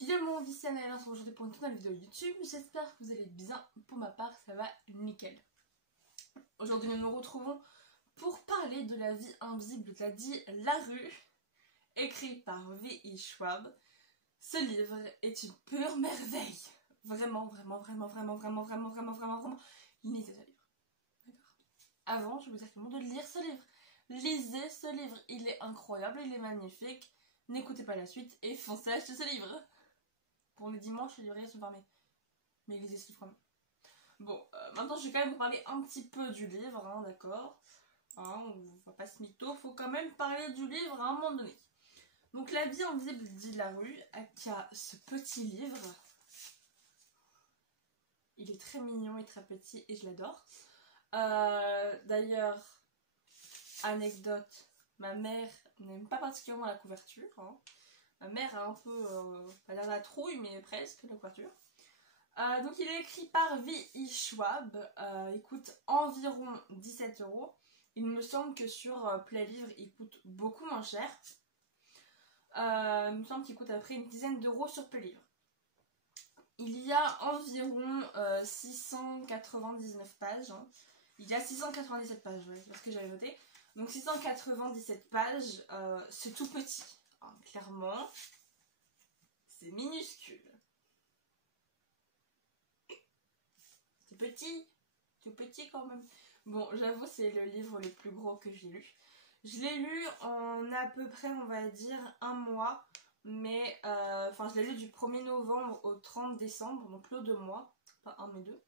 Yo mon vie, c'est Anaël, aujourd'hui pour une toute nouvelle vidéo YouTube. J'espère que vous allez bien. Pour ma part, ça va nickel. Aujourd'hui, nous nous retrouvons pour parler de La vie invisible qu'a dit La Rue, écrit par V.I. Schwab. Ce livre est une pure merveille. Vraiment, lisez ce livre. D'accord. Avant, je vous dis de lire ce livre. Lisez ce livre, il est incroyable, il est magnifique. N'écoutez pas la suite et foncez acheter ce livre. Pour le dimanche, les librairies sont fermées. Mais lisez ce livre quand même. Bon, maintenant je vais quand même vous parler un petit peu du livre, hein, d'accord, hein, on va pas se mytho, faut quand même parler du livre à un moment donné. Donc La vie invisible dit La Rue, qui a ce petit livre. Il est très mignon et très petit et je l'adore. D'ailleurs, anecdote, ma mère n'aime pas particulièrement la couverture, hein. Ma mère a un peu, pas l'air de la trouille, mais presque la couverture. Donc il est écrit par V.I. Schwab, il coûte environ 17 €. Il me semble que sur Playlivre il coûte beaucoup moins cher. Il me semble qu'il coûte après une dizaine d'euros sur Playlivre. Il y a environ 699 pages. Hein. Il y a 697 pages, ouais, c'est ce que j'avais noté. Donc 697 pages, c'est tout petit. Hein, clairement, c'est minuscule. C'est petit, tout petit quand même. Bon, j'avoue, c'est le livre le plus gros que j'ai lu. Je l'ai lu en à peu près, on va dire, un mois. Mais, je l'ai lu du 1er novembre au 30 décembre, donc le 2 mois. Pas un mais deux.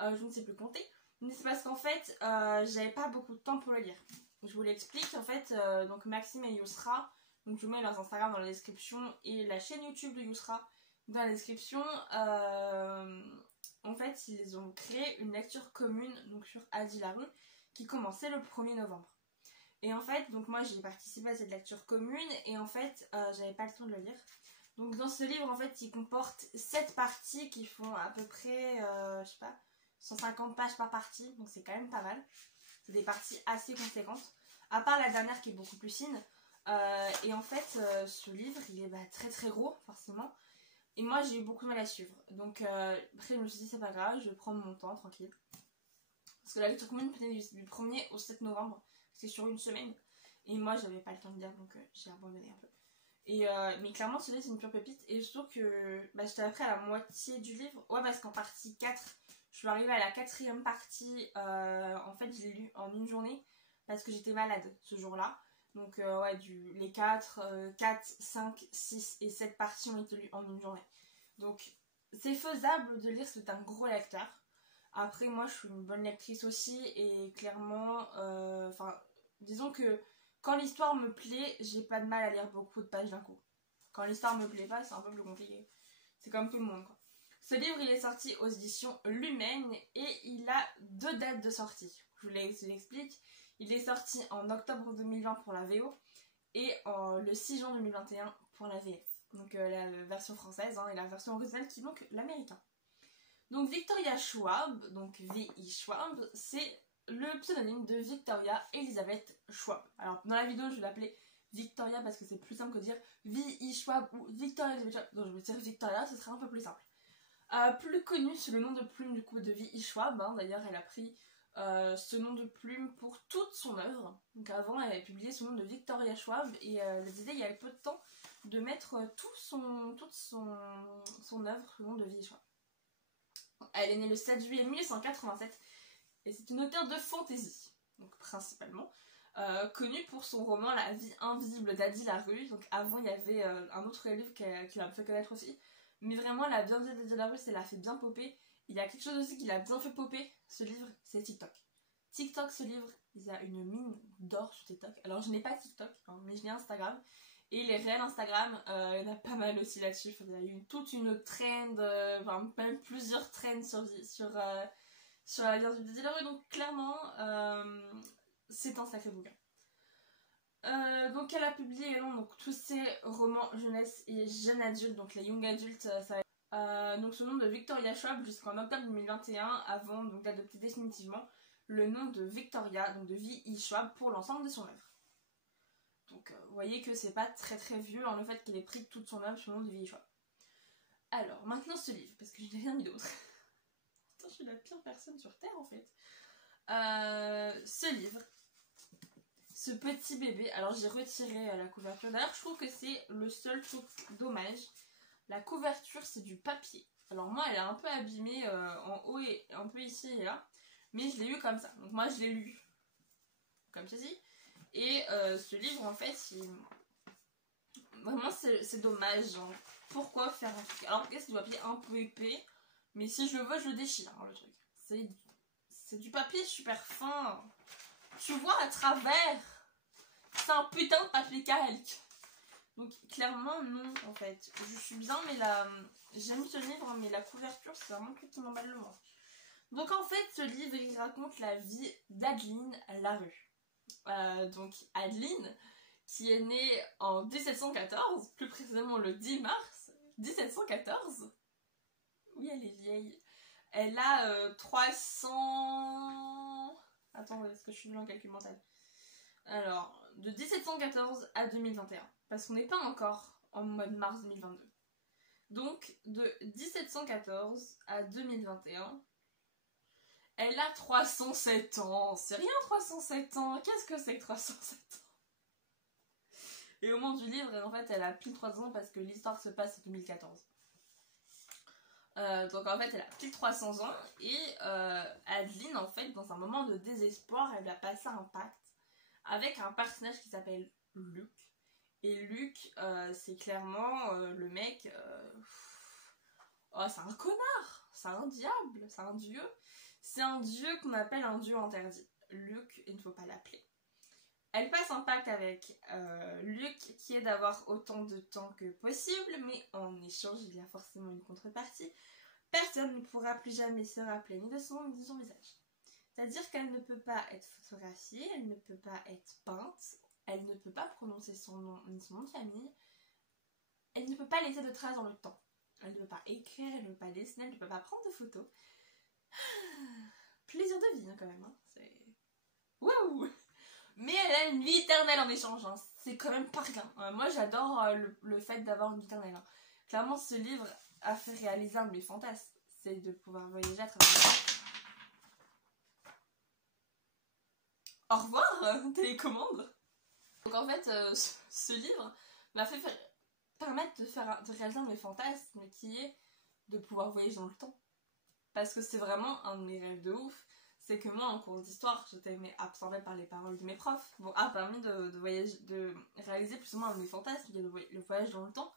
Je ne sais plus compter. Mais c'est parce qu'en fait, j'avais pas beaucoup de temps pour le lire. Je vous l'explique, en fait, donc Maxime et Yousra, donc je vous mets leurs Instagram dans la description et la chaîne YouTube de Yousra dans la description. En fait, ils ont créé une lecture commune donc sur A dit La Rue qui commençait le 1er novembre. Et en fait, donc moi j'ai participé à cette lecture commune et en fait, j'avais pas le temps de le lire. Donc dans ce livre, en fait, il comporte 7 parties qui font à peu près, je sais pas, 150 pages par partie, donc c'est quand même pas mal. C'est des parties assez conséquentes, à part la dernière qui est beaucoup plus fine. Et en fait, ce livre, il est très gros, forcément. Et moi, j'ai eu beaucoup de mal à suivre. Donc, après, je me suis dit, c'est pas grave, je vais prendre mon temps, tranquille. Parce que la lecture commune peut être du 1er au 7 novembre. C'est sur une semaine. Et moi, j'avais pas le temps de lire, donc j'ai abandonné un peu. Et, mais clairement, ce livre, c'est une pure pépite. Et surtout que j'étais après à la moitié du livre. Ouais, parce qu'en partie 4, je suis arrivée à la 4e partie. En fait, je l'ai lu en une journée. Parce que j'étais malade ce jour-là. Donc ouais, les 4, 5, 6 et 7 parties ont été lues en une journée. Donc c'est faisable de lire, c'est un gros lecteur. Après moi je suis une bonne lectrice aussi et clairement, disons que quand l'histoire me plaît, j'ai pas de mal à lire beaucoup de pages d'un coup. Quand l'histoire me plaît pas, c'est un peu plus compliqué. C'est comme tout le monde quoi. Ce livre il est sorti aux éditions Lumen et il a 2 dates de sortie. Je vous l'explique. Il est sorti en octobre 2020 pour la VO et le 6 juin 2021 pour la VF. Donc la version française et la version originale qui est donc l'américain. Donc Victoria Schwab, donc V.I. Schwab, c'est le pseudonyme de Victoria Elizabeth Schwab. Alors dans la vidéo je vais l'appeler Victoria parce que c'est plus simple que de dire V.I. Schwab ou Victoria Elizabeth Schwab. Donc je vais dire Victoria, ce sera un peu plus simple. Plus connue sous le nom de plume du coup de V.I. Schwab, d'ailleurs elle a pris ce nom de plume pour toute son œuvre. Donc avant elle avait publié sous le nom de Victoria Schwab et elle décidé il y a peu de temps de mettre toute son œuvre sous le nom de V.I. Schwab. Elle est née le 7 juillet 1887 et c'est une auteure de fantasy, donc principalement connue pour son roman La vie invisible d'A dit La Rue. Donc avant il y avait un autre livre qui l'a fait connaître aussi, mais vraiment La vie invisible d'A dit La Rue, ça l'a fait bien popper. Il y a quelque chose aussi qui l'a bien fait popper, ce livre, c'est TikTok. TikTok, ce livre, il y a une mine d'or sur TikTok. Alors je n'ai pas TikTok, mais je n'ai Instagram. Et les réels Instagram, il y en a pas mal aussi là-dessus. Il y a eu toute une trend, même plusieurs trends sur la vie invisible de la rue. Donc clairement, c'est un sacré bouquin. Donc elle a publié également donc, tous ses romans jeunesse et jeunes adultes, donc les young adultes, ça va être donc sous le nom de Victoria Schwab jusqu'en octobre 2021 avant d'adopter définitivement le nom de Victoria, donc de V.I. Schwab pour l'ensemble de son œuvre. Donc vous voyez que c'est pas très vieux le fait qu'il ait pris toute son œuvre sous le nom de V.I. Schwab. Alors, maintenant ce livre, parce que je n'ai rien mis d'autre. Putain, je suis la pire personne sur Terre en fait. Ce livre, ce petit bébé, alors j'ai retiré la couverture. D'ailleurs, je trouve que c'est le seul truc dommage. La couverture, c'est du papier. Alors moi, elle est un peu abîmée en haut et un peu ici et là. Mais je l'ai eu comme ça. Donc moi, je l'ai lu comme ceci. Et ce livre, en fait, vraiment, c'est dommage. Hein. Pourquoi faire un truc? Alors, c'est du papier un peu épais. Mais si je le veux, je le déchire, hein, le truc. C'est du papier super fin. Tu vois à travers. C'est un putain de papier calque. Donc, clairement, non, en fait. Je suis bien, mais j'aime ce livre, mais la couverture, c'est vraiment tout qui m'emballe le moins. Donc, en fait, ce livre, il raconte la vie d'Adeline Larue. Donc, Adeline, qui est née en 1714, plus précisément le 10 mars 1714. Oui, elle est vieille. Elle a 300... Attends, est-ce que je suis nulle en calcul mental? Alors, de 1714 à 2021. Parce qu'on n'est pas encore en mode mars 2022. Donc, de 1714 à 2021, elle a 307 ans. C'est rien 307 ans. Qu'est-ce que c'est que 307 ans? Et au moment du livre, en fait, elle a pile 3 ans parce que l'histoire se passe en 2014. Donc en fait elle a pile 300 ans et Adeline en fait dans un moment de désespoir elle va passer un pacte avec un personnage qui s'appelle Luc et Luc c'est clairement le mec oh c'est un connard, c'est un diable, c'est un dieu qu'on appelle un dieu interdit. Luc, il ne faut pas l'appeler. Elle passe un pacte avec Luc qui est d'avoir autant de temps que possible, mais en échange, il y a forcément une contrepartie. Personne ne pourra plus jamais se rappeler ni de son nom ni de son visage. C'est-à-dire qu'elle ne peut pas être photographiée, elle ne peut pas être peinte, elle ne peut pas prononcer son nom ni son nom de famille, elle ne peut pas laisser de traces dans le temps. Elle ne peut pas écrire, elle ne peut pas dessiner, elle ne peut pas prendre de photos. Plaisir de vie hein, quand même, hein. C'est... Waouh! Mais elle a une vie éternelle en échange, hein. C'est quand même pas rien. Moi j'adore le fait d'avoir une vie éternelle. Hein. Clairement ce livre a fait réaliser un de mes fantasmes, c'est de pouvoir voyager à travers le monde. Au revoir, télécommande. Donc en fait ce livre m'a fait permettre de réaliser un de mes fantasmes qui est de pouvoir voyager dans le temps. Parce que c'est vraiment un de mes rêves de ouf. C'est que moi en cours d'histoire j'étais absorbée par les paroles de mes profs. Bon, a permis de voyager, de réaliser plus ou moins un de mes fantasmes qui est le voyage dans le temps.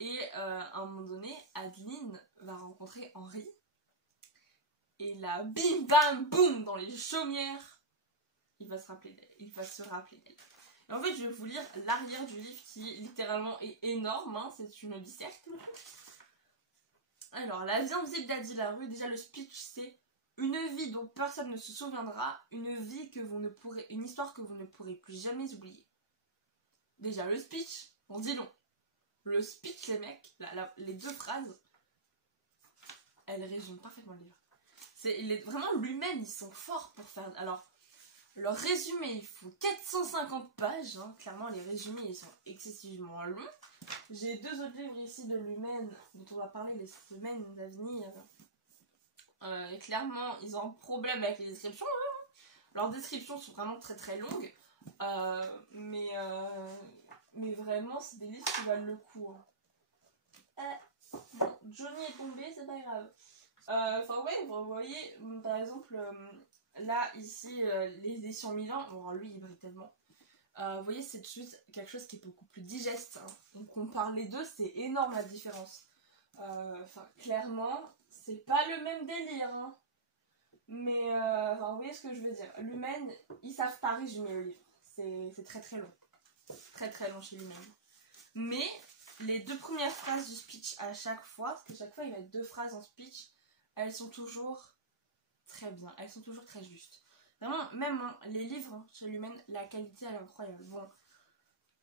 Et à un moment donné Adeline va rencontrer Henri. Et là bim bam boum dans les chaumières il va se rappeler d'elle. Et en fait je vais vous lire l'arrière du livre qui littéralement est énorme, hein. C'est une disserte. Alors la vie invisible d'Adeline Larue, déjà le speech c'est: une vie dont personne ne se souviendra, une histoire que vous ne pourrez plus jamais oublier. Déjà le speech, on dit long. Le speech les mecs, les deux phrases, elles résument parfaitement le livre. Vraiment l'humaine, ils sont forts pour faire... Alors, leur résumé, il faut 450 pages, hein. Clairement les résumés ils sont excessivement longs. J'ai deux autres livres ici de l'humaine dont on va parler les semaines à venir. Et clairement ils ont un problème avec les descriptions. Leurs descriptions sont vraiment très très longues. Mais vraiment c'est des livres qui valent le coup. Bon, Johnny est tombé, c'est pas grave. Enfin ouais, vous voyez par exemple là ici les éditions Milan, bon lui il brille tellement. Vous voyez c'est juste quelque chose qui est beaucoup plus digeste. Hein. On compare les deux, c'est énorme la différence. Enfin clairement c'est pas le même délire. Hein. Mais vous voyez ce que je veux dire. L'humaine, ils savent pas résumer le livre. C'est très très long. Très très long chez l'humaine. Mais les deux premières phrases du speech à chaque fois, parce que chaque fois il va y a deux phrases en speech, elles sont toujours très bien. Elles sont toujours très justes. Vraiment, même hein, les livres hein, chez l'humaine, la qualité elle est incroyable. Bon,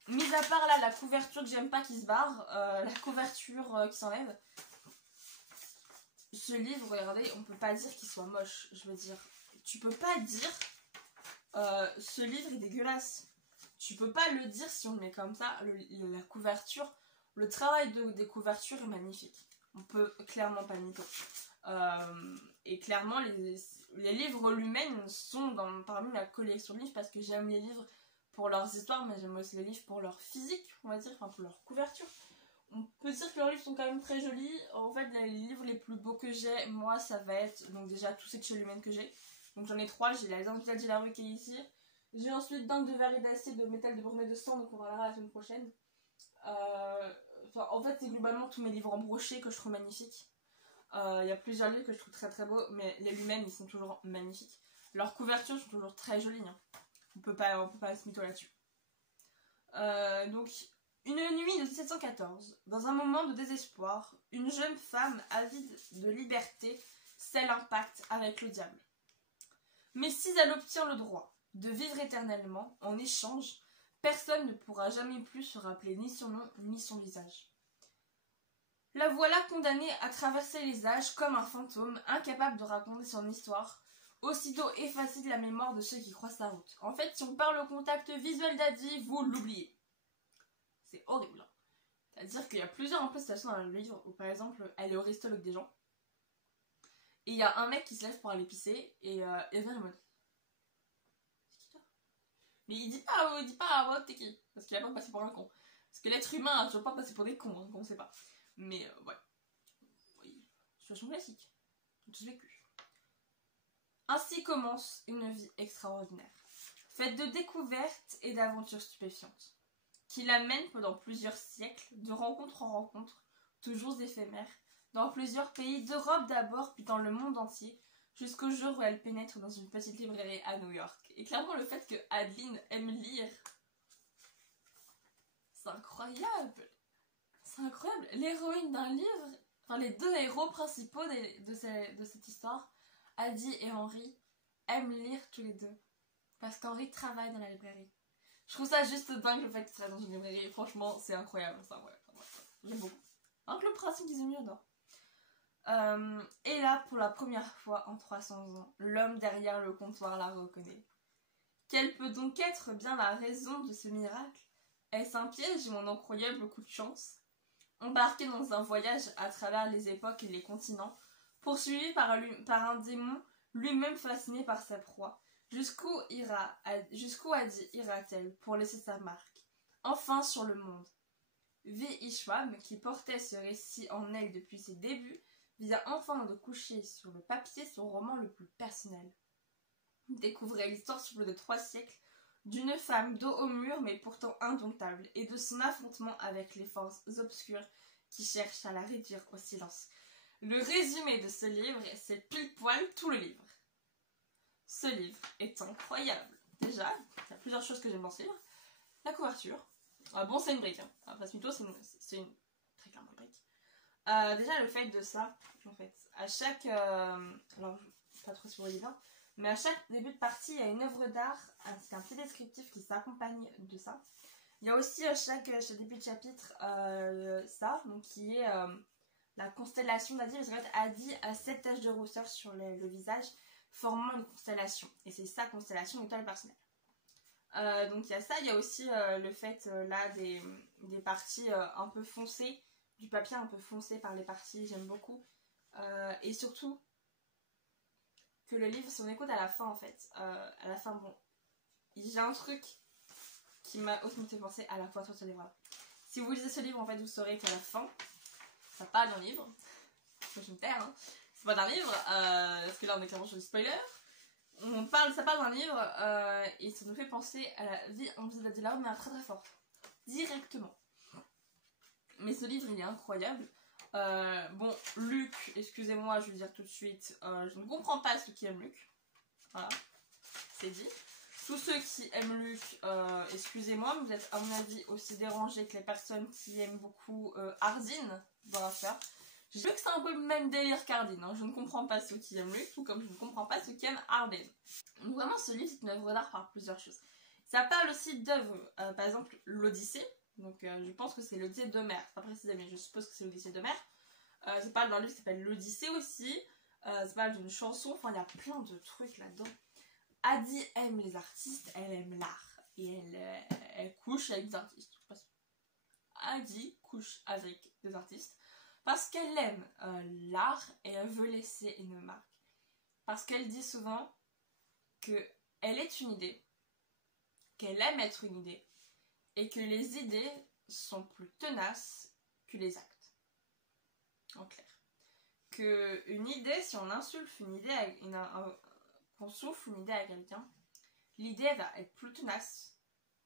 mis à part là la couverture que j'aime pas qui se barre, la couverture qui s'enlève. Ce livre, regardez, on peut pas dire qu'il soit moche. Je veux dire, tu peux pas dire ce livre est dégueulasse. Tu peux pas le dire si on le met comme ça. La couverture, le travail des couvertures est magnifique. on peut clairement pas mytho. Et clairement, les livres lui-même sont parmi la collection de livres parce que j'aime les livres pour leurs histoires, mais j'aime aussi les livres pour leur physique, on va dire, enfin pour leur couverture. On peut dire que leurs livres sont quand même très jolis. En fait, les livres les plus beaux que j'ai, moi, ça va être donc déjà tous ceux de chez Lumen que j'ai. Donc j'en ai 3, j'ai la Identité de la rue qui est ici. J'ai ensuite Dingue de verre et d'acier de métal de Brumé de sang, donc on verra la semaine prochaine. En fait, c'est globalement tous mes livres en brochet que je trouve magnifiques. Il y a plusieurs livres que je trouve très très beaux, mais les Lumen, ils sont toujours magnifiques. Leurs couvertures sont toujours très jolies. Hein. On peut pas se mytho là-dessus. Donc, une nuit de 1714, dans un moment de désespoir, une jeune femme avide de liberté scelle un pacte avec le diable. Mais si elle obtient le droit de vivre éternellement, en échange, personne ne pourra jamais plus se rappeler ni son nom ni son visage. La voilà condamnée à traverser les âges comme un fantôme, incapable de raconter son histoire, aussitôt effacée de la mémoire de ceux qui croisent sa route. En fait, si on parle au contact visuel d'Adi, vous l'oubliez. C'est horrible. C'est-à-dire qu'il y a plusieurs un peu situations dans le livre où, par exemple, elle est au resto avec des gens, et il y a un mec qui se lève pour aller pisser, et elle vient en mode... C'est qui toi? Mais il dit pas, ouais, t'es qui? Parce qu'il a pas passé pour un con. Parce que l'être humain a toujours pas passé pour des cons, hein, on sait pas. Mais ouais. Oui, situation classique. Tous vécu. Ainsi commence une vie extraordinaire, faite de découvertes et d'aventures stupéfiantes, qui l'amène pendant plusieurs siècles, de rencontre en rencontre, toujours éphémères, dans plusieurs pays d'Europe d'abord, puis dans le monde entier, jusqu'au jour où elle pénètre dans une petite librairie à New York. Et clairement, le fait que Adeline aime lire, c'est incroyable. C'est incroyable. L'héroïne d'un livre, enfin les deux héros principaux de cette histoire, Addie et Henry, aiment lire tous les deux. Parce qu'Henry travaille dans la librairie. Je trouve ça juste dingue le fait qu'il travaille dans une librairie. Franchement, c'est incroyable. J'aime beaucoup. Donc le principe qu'ils aiment j'adore. Et là, pour la première fois en 300 ans, l'homme derrière le comptoir la reconnaît. Quelle peut donc être bien la raison de ce miracle? Est-ce un piège ou un incroyable coup de chance? Embarqué dans un voyage à travers les époques et les continents, poursuivi par un démon lui-même fasciné par sa proie, jusqu'où Addie ira-t-elle pour laisser sa marque, enfin sur le monde? V. Ishwam, qui portait ce récit en elle depuis ses débuts, vient enfin de coucher sur le papier son roman le plus personnel. Découvrez l'histoire sur plus de 3 siècles d'une femme dos au mur mais pourtant indomptable, et de son affrontement avec les forces obscures qui cherchent à la réduire au silence. Le résumé de ce livre, c'est pile poil tout le livre. Ce livre est incroyable. Déjà, il y a plusieurs choses que j'aime dans ce livre. La couverture. Bon, c'est une brique. Hein. Après, plutôt, c'est une très clairement une brique. Déjà, le fait de ça, en fait, à chaque... alors, je sais pas trop si vous voyez bien, mais à chaque début de partie, il y a une œuvre d'art, c'est un petit descriptif qui s'accompagne de ça. Il y a aussi à chaque début de chapitre ça, donc qui est la constellation d'Addie. Parce qu'en fait, Addie a 7 taches de rousseur sur le visage, formant une constellation. Et c'est sa constellation étoile personnelle. Donc il y a ça, il y a aussi le fait là des parties un peu foncées, du papier un peu foncé par les parties, j'aime beaucoup. Et surtout, que le livre, si on écoute à la fin en fait, à la fin, bon, j'ai un truc qui m'a aussi fait penser à la fois sur ce livre-là. Si vous lisez ce livre, en fait, vous saurez qu'à la fin, ça parle d'un livre. Moi, je vais me taire, hein. C'est pas d'un livre, parce que là, on est clairement sur du spoiler. Ça parle d'un livre, et ça nous fait penser à la vie invisible d'Addie LaRue, mais très très fort. Directement. Mais ce livre, il est incroyable. Bon, Luc, excusez-moi, je vais le dire tout de suite, je ne comprends pas ceux qui aiment Luc. Voilà, c'est dit. Tous ceux qui aiment Luc, excusez-moi, mais vous êtes à mon avis aussi dérangés que les personnes qui aiment beaucoup Ardine dans l'affaire. Je veux que c'est un peu le même délire qu'Ardine, hein. Je ne comprends pas ceux qui aiment Luc, tout comme je ne comprends pas ceux qui aiment Ardine. Donc vraiment, ce livre, c'est une œuvre d'art par plusieurs choses. Ça parle aussi d'œuvres, par exemple l'Odyssée. Donc je pense que c'est l'Odyssée d'Homère, pas précisé, mais je suppose que c'est l'Odyssée d'Homère. Ça parle d'un livre qui s'appelle l'Odyssée aussi. Ça parle d'une chanson, enfin il y a plein de trucs là-dedans. Addie aime les artistes, elle aime l'art. Et elle couche avec des artistes. Addie couche avec des artistes. Parce qu'elle aime l'art et elle veut laisser une marque. Parce qu'elle dit souvent qu'elle est une idée, qu'elle aime être une idée, et que les idées sont plus tenaces que les actes. En clair. Qu'une idée, si on insulte une idée, qu'on souffle une idée à quelqu'un, l'idée va être plus tenace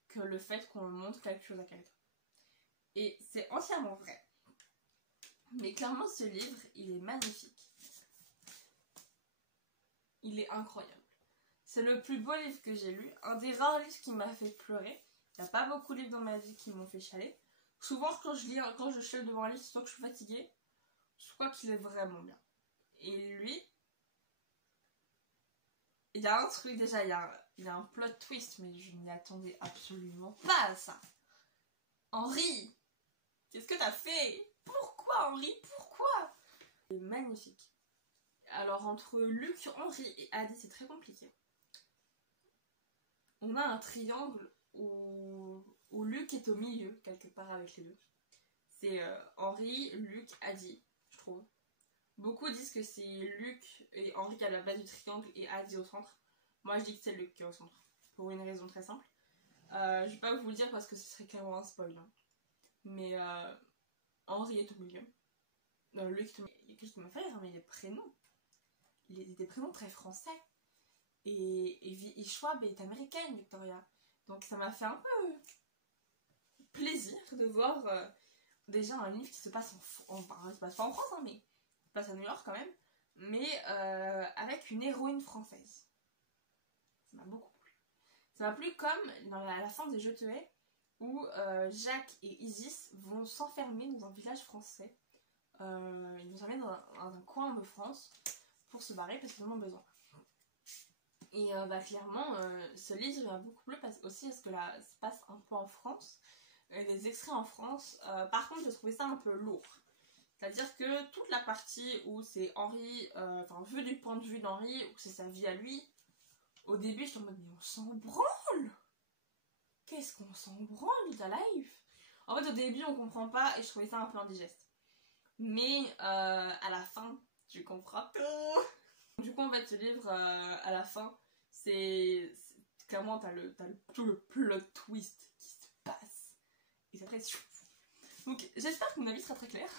que le fait qu'on montre quelque chose à quelqu'un. Et c'est entièrement vrai. Mais clairement, ce livre, il est magnifique. Il est incroyable. C'est le plus beau livre que j'ai lu. Un des rares livres qui m'a fait pleurer. Il n'y a pas beaucoup de livres dans ma vie qui m'ont fait chialer. Souvent, quand je chiale devant un livre, c'est soit que je suis fatiguée, soit qu'il est vraiment bien. Et lui, il y a un truc déjà, il y a un plot twist, mais je n'y attendais absolument pas à ça. Henri, qu'est-ce que t'as fait? Pourquoi, Henri? Pourquoi? C'est magnifique. Alors, entre Luc, Henri et Adi, c'est très compliqué. On a un triangle où Luc est au milieu, quelque part avec les deux. C'est Henri, Luc, Adi, je trouve. Beaucoup disent que c'est Luc et Henri qui est à la base du triangle et Adi au centre. Moi, je dis que c'est Luc qui est au centre. Pour une raison très simple. Je vais pas vous le dire parce que ce serait clairement un spoil. Hein. Mais Henri est au milieu. Luc est au milieu. Il y a quelque chose qui m'a fait rire, mais les prénoms. Des prénoms très français. Et Schwab est américaine, Victoria. Donc ça m'a fait un peu plaisir de voir déjà un livre qui se passe il se passe pas en France, hein, mais il se passe à New York quand même, mais avec une héroïne française. Ça m'a beaucoup plu. Ça m'a plu comme dans la fin des Je te hais, où Jacques et Isis vont s'enfermer dans un village français. Ils vont s'enfermer dans un coin de France pour se barrer parce qu'ils en ont besoin. Et clairement, ce livre m'a beaucoup plu aussi parce que là, ça se passe un peu en France. Les extraits en France, par contre, j'ai trouvé ça un peu lourd. C'est-à-dire que toute la partie où c'est Henri, vu du point de vue d'Henri, où c'est sa vie à lui, au début, je suis en mode, mais on s'en branle! Qu'est-ce qu'on s'en branle de ta life? En fait, au début, on comprend pas et je trouvais ça un peu indigeste. Mais à la fin, tu comprends tout! Du coup, en fait, ce livre, à la fin, c'est clairement, t'as tout le plot twist qui se passe. Et après, donc, j'espère que mon avis sera très clair.